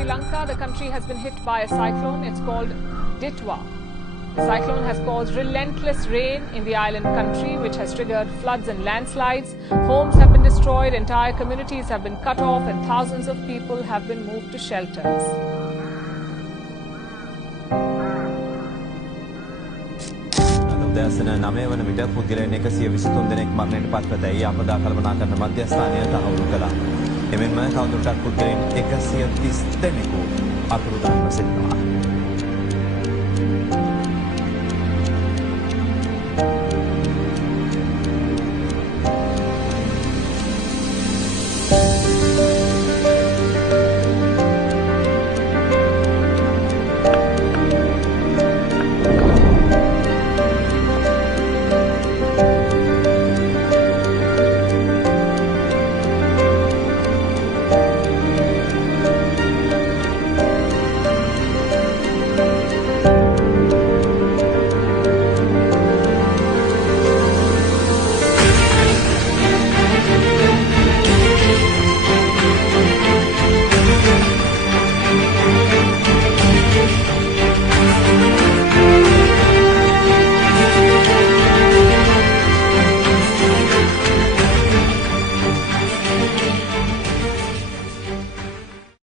Sri Lanka, the country has been hit by a cyclone. It's called Ditwa. The cyclone has caused relentless rain in the island country, which has triggered floods and landslides. Homes have been destroyed, entire communities have been cut off, and thousands of people have been moved to shelters. උදෑසන 9 වන විට පුද්ගලයන් 123 දෙනෙක් මරණයට පත්ව දැයි අපදා කළමනාකරන මධ්‍යස්ථානය තහවුරු කළා. එමෙන්ම තවදුරටත් පුද්ගලයන් 130 දෙනෙකු අතුරුදහන්ව සිටිනවා.